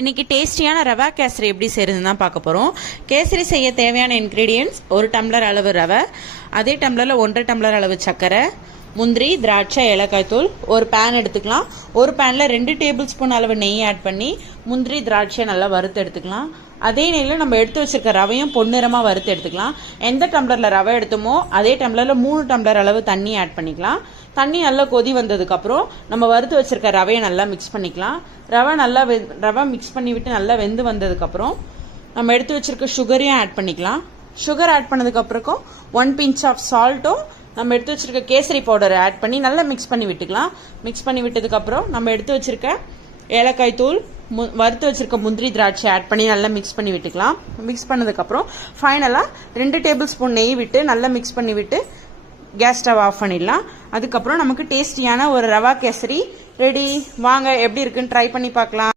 இன்றைக்கி டேஸ்டியான ரவா கேசரி எப்படி செய்கிறதுன்னு தான் பார்க்க போகிறோம். கேசரி செய்ய தேவையான இன்க்ரீடியன்ட்ஸ்: 1 டம்ளர் அளவு ரவை, அதே டம்ளரில் 1.5 டம்ளர் அளவு சர்க்கரை, முந்திரி, திராட்சை, ஏலக்காய் தூள். ஒரு பேன் எடுத்துக்கலாம். ஒரு பேனில் 2 டேபிள் ஸ்பூன் அளவு நெய் ஆட் பண்ணி முந்திரி திராட்சையை நல்லா வறுத்து எடுத்துக்கலாம். அதே நெய்யில் நம்ம எடுத்து வச்சிருக்க ரவையும் பொன்னிறமாக வறுத்து எடுத்துக்கலாம். எந்த டம்ளரில் ரவை எடுத்தோமோ அதே டம்ளரில் 3 டம்ளர் அளவு தண்ணி ஆட் பண்ணிக்கலாம். தண்ணி நல்லா கொதி வந்ததுக்கப்புறம் நம்ம வறுத்து வச்சிருக்க ரவையை நல்லா மிக்ஸ் பண்ணிக்கலாம். ரவை மிக்ஸ் பண்ணிவிட்டு நல்லா வெந்து வந்ததுக்கப்புறம் நம்ம எடுத்து வச்சிருக்க சுகரையும் ஆட் பண்ணிக்கலாம். சுகர் ஆட் பண்ணதுக்கப்புறம் 1 பிஞ்ச் ஆஃப் சால்ட்டும் நம்ம எடுத்து வச்சிருக்க கேசரி பவுடரை ஆட் பண்ணி நல்லா மிக்ஸ் பண்ணி விட்டுக்கலாம். மிக்ஸ் பண்ணி விட்டதுக்கப்புறம் நம்ம எடுத்து வச்சிருக்க ஏலக்காய் தூள், வறுத்து வச்சிருக்க முந்திரி திராட்சை ஆட் பண்ணி நல்லா மிக்ஸ் பண்ணி விட்டுக்கலாம். மிக்ஸ் பண்ணதுக்கப்புறம் ஃபைனலாக 2 டேபிள் ஸ்பூன் நெய் விட்டு நல்லா மிக்ஸ் பண்ணி விட்டு கேஸ் ஸ்டவ் ஆஃப் பண்ணிடலாம். அதுக்கப்புறம் நமக்கு டேஸ்டியான ஒரு ரவா கேசரி ரெடி. வாங்க எப்படி இருக்குன்னு ட்ரை பண்ணி பார்க்கலாம்.